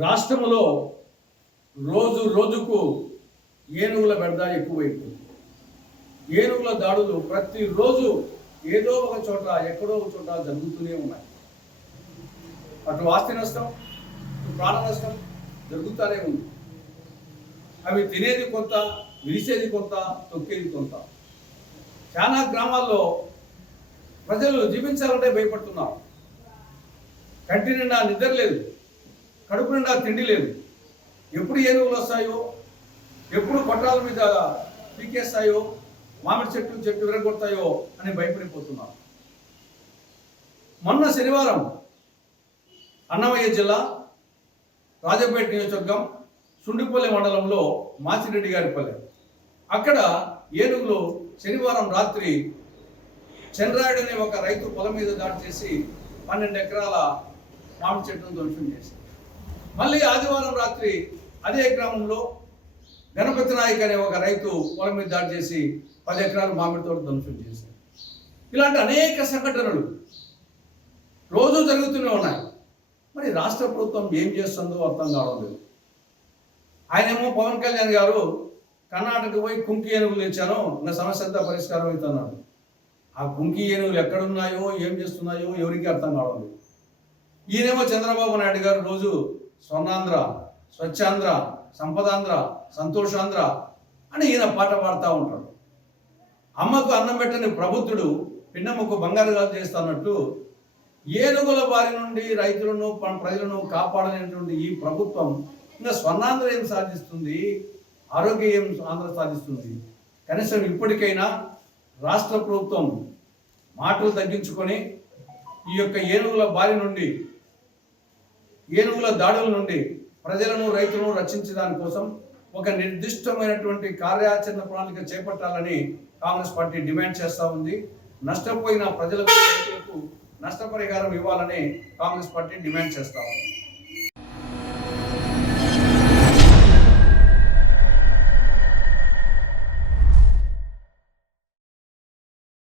రాష్ట్రంలో రోజు రోజుకు ఏనుగుల బెడద ఎక్కువైపోయింది. ఏనుగుల దాడులు ప్రతిరోజు ఏదో ఒక చోట ఎక్కడో ఒక చోట జరుగుతూనే ఉన్నాయి. అటు ఆస్తి నష్టం, ఇటు ప్రాణ నష్టం జరుగుతూనే ఉంది. అవి తినేది కొంత, విరిసేది కొంత, తొక్కేది కొంత. చాలా గ్రామాల్లో ప్రజలు జీవించాలంటే భయపడుతున్నారు. కంటి నిండా నిద్ర లేదు, కడుపు నిండా తిండి లేదు. ఎప్పుడు ఏనుగులు వస్తాయో, ఎప్పుడు కొట్టాల మీద పీకేస్తాయో, మామిడి చెట్టు విరగొడతాయో అని భయపడిపోతున్నారు. మొన్న శనివారం అన్నమయ్య జిల్లా రాజంపేట నియోజకవర్గం సుండిపల్లి మండలంలో మాచిరెడ్డి గారిపల్లె, అక్కడ ఏనుగులు శనివారం రాత్రి చంద్రాయుడు అనే ఒక రైతు పొలం మీద దాడి చేసి 12 ఎకరాల మామిడి చెట్టును ధ్వంసం చేశారు. మళ్ళీ ఆదివారం రాత్రి అదే గ్రామంలో గణపతి నాయక్ అనే ఒక రైతు పొలం మీద దాడి చేసి 10 ఎకరాల మామిడి తోట ధ్వంసం చేశారు. ఇలాంటి అనేక సంఘటనలు రోజు జరుగుతూనే ఉన్నాయి. మరి రాష్ట్ర ప్రభుత్వం ఏం చేస్తుందో అర్థం కావడం లేదు. ఆయనేమో పవన్ కళ్యాణ్ గారు కర్ణాటక పోయి కుంకి ఏనుగులు తెచ్చాను, నా సమస్య అంతా పరిష్కారం అవుతున్నాడు. ఆ కుంకి ఏనుగులు ఎక్కడున్నాయో, ఏం చేస్తున్నాయో ఎవరికి అర్థం కావడం లేదు. ఈయనేమో చంద్రబాబు నాయుడు గారు రోజు స్వర్ణాంధ్ర, స్వచ్ఛాంధ్ర, సంపదాంధ్ర, సంతోషాంధ్ర అని ఈయన పాట పాడుతూ ఉంటాడు. అమ్మకు అన్నం పెట్టని ప్రబుద్ధుడు పిన్నమ్మకు బంగారు గాజు చేస్తున్నట్టు ఏనుగుల బారి నుండి రైతులను ప్రజలను కాపాడలేనటువంటి ఈ ప్రభుత్వం ఇంకా స్వర్ణాంధ్ర ఏం సాధిస్తుంది, ఆరోగ్యం ఏం ఆంధ్ర సాధిస్తుంది? కనీసం ఇప్పటికైనా రాష్ట్ర ప్రభుత్వం మాటలు తగ్గించుకొని ఈ యొక్క ఏనుగుల బారి నుండి, ఏనుగుల దాడుల నుండి ప్రజలను రైతులను రక్షించడానికి కోసం ఒక నిర్దిష్టమైనటువంటి కార్యాచరణ ప్రణాళిక చేపట్టాలని కాంగ్రెస్ పార్టీ డిమాండ్ చేస్తూ ఉంది. నష్టపోయిన ప్రజలకు, రైతులకు నష్టపరిహారం ఇవ్వాలని కాంగ్రెస్ పార్టీ డిమాండ్ చేస్తూ ఉంది.